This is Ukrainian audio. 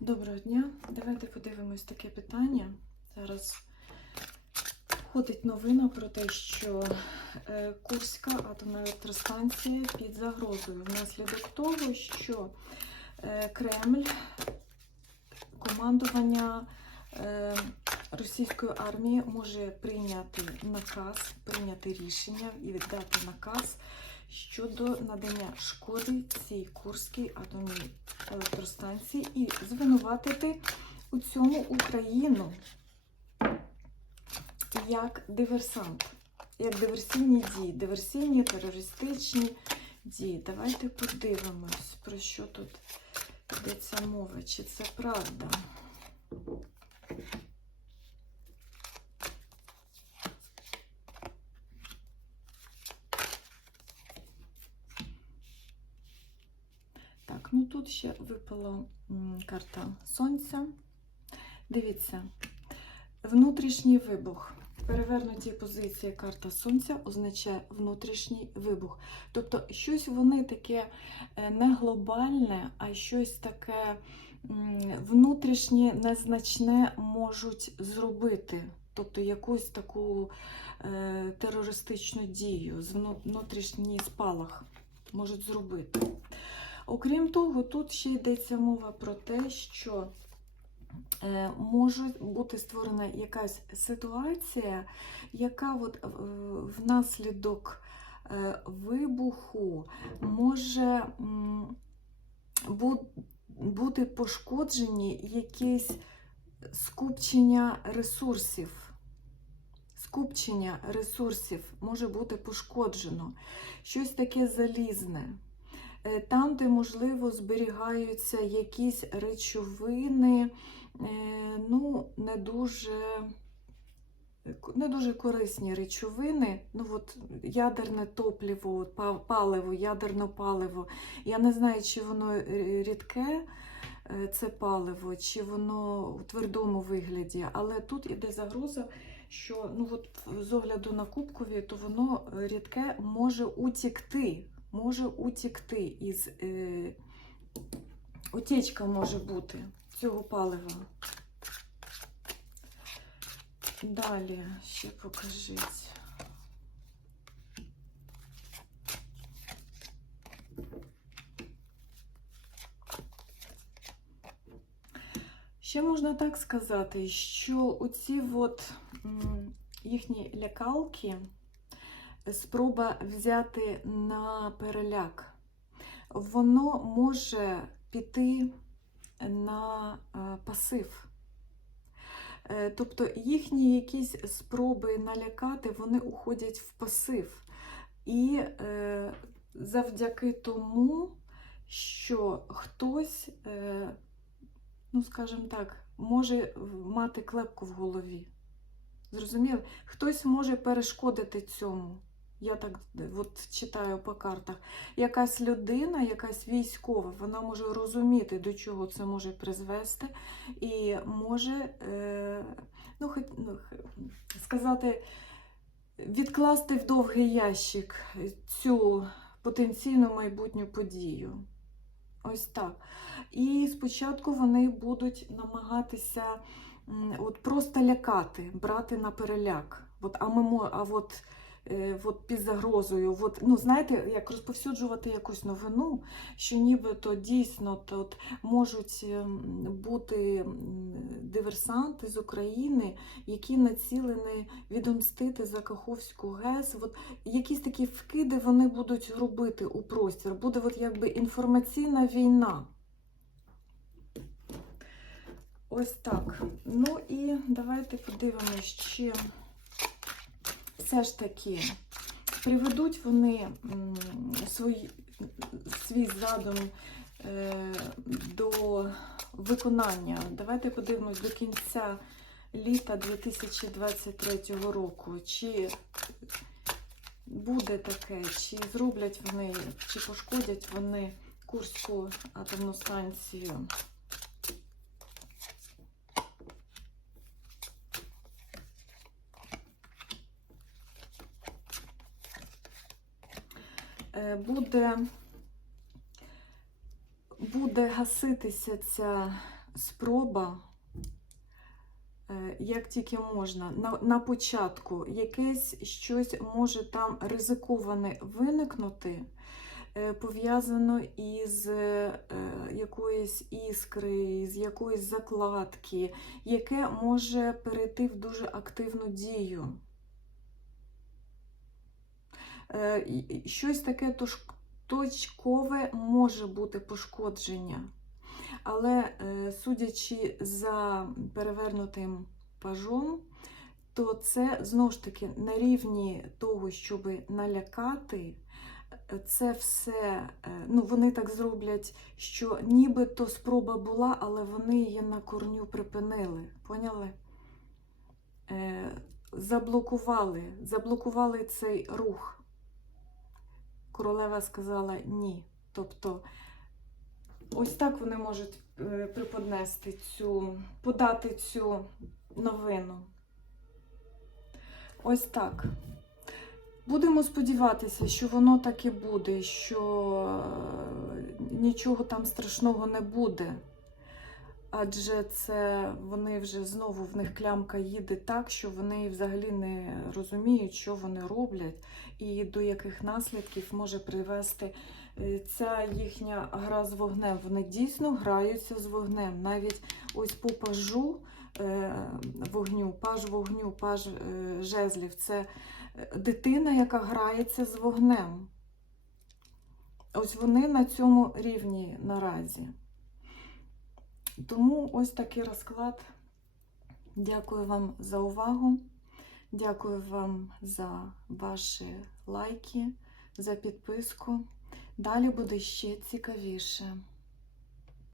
Доброго дня. Давайте подивимось таке питання. Зараз ходить новина про те, що е, Курська атомна електростанція під загрозою внаслідок того, що е, Кремль, командування е, російської армії може прийняти наказ, прийняти рішення і віддати наказ щодо надання шкоди цій Курській атомній електростанції і звинуватити у цьому Україну як диверсант, як диверсійні дії, диверсійні терористичні дії. Давайте подивимось, про що тут йдеться мова, чи це правда. Так, ну тут ще випала карта сонця. Дивіться, внутрішній вибух. Перевернутій позиції карта сонця означає внутрішній вибух. Тобто щось вони таке е, не глобальне, а щось таке внутрішнє, незначне можуть зробити. Тобто якусь таку е, терористичну дію, з внутрішній спалах можуть зробити. Окрім того, тут ще йдеться мова про те, що е, може бути створена якась ситуація, яка от е, внаслідок е, вибуху може бути пошкоджені якісь скупчення ресурсів. Скупчення ресурсів може бути пошкоджено. Щось таке залізне. Е, Там, де, можливо, зберігаються якісь речовини, е, ну, не дуже, не дуже корисні речовини, ну, от, ядерне топливо, паливо, ядерне паливо. Я не знаю, чи воно рідке, е, це паливо, чи воно у твердому вигляді, але тут іде загроза, що ну, от, з огляду на кубкові, то воно рідке може утікти може утікти із е, утічка може бути цього палива. Далі ще покажіть. Ще можна так сказати, що оці от їхні лякалки спроба взяти на переляк, воно може піти на е, пасив. Е, Тобто їхні якісь спроби налякати, вони уходять в пасив. І е, завдяки тому, що хтось, ну скажімо так, може мати клепку в голові. Зрозуміли? Хтось може перешкодити цьому. Я так от читаю по картах. Якась людина, якась військова, вона може розуміти, до чого це може призвести, і може, е, ну, хоч, ну, сказати, відкласти в довгий ящик цю потенційну майбутню подію. Ось так. І спочатку вони будуть намагатися от просто лякати, брати на переляк. От, а, ми, а от, е, от під загрозою, от, ну, знаєте, як розповсюджувати якусь новину, що нібито дійсно тут можуть ем, бути диверсанти з України, які націлені відомстити за Каховську ГЕС. От, якісь такі вкиди вони будуть робити у простір. Буде от якби інформаційна війна. Ось так. Ну і давайте подивимось, чи все ж таки приведуть вони свій, свій задум е, до виконання. Давайте подивимось до кінця літа 2023 року, чи буде таке, чи зроблять вони, чи пошкодять вони Курську атомну станцію. Буде, буде гаситися ця спроба, е, як тільки можна, на, на початку якесь щось може там ризиковане виникнути, е, пов'язано із е, якоїсь іскри, з якоїсь закладки, яке може перейти в дуже активну дію. Е, Щось таке точкове може бути пошкодження. Але е, судячи за перевернутим пажом, то це знову ж таки на рівні того, щоб налякати, це все, е, ну вони так зроблять, що нібито спроба була, але вони її на корню припинили. Поняли? Заблокували, заблокували цей рух. Королева сказала ні. Тобто, ось так вони можуть приподнести преподнести цю, подати цю новину. Ось так. Будемо сподіватися, що воно так і буде, що е, нічого там страшного не буде. Адже це вони вже знову в них клямка їде так, що вони взагалі не розуміють, що вони роблять, і до яких наслідків може привести е, ця їхня гра з вогнем. Вони дійсно граються з вогнем. Навіть ось по пажу е, вогню, паж вогню, паж е, жезлів це дитина, яка грається з вогнем. Ось вони на цьому рівні наразі. Тому ось такий розклад. Дякую вам за увагу. Дякую вам за ваші лайки, за підписку. Далі буде ще цікавіше.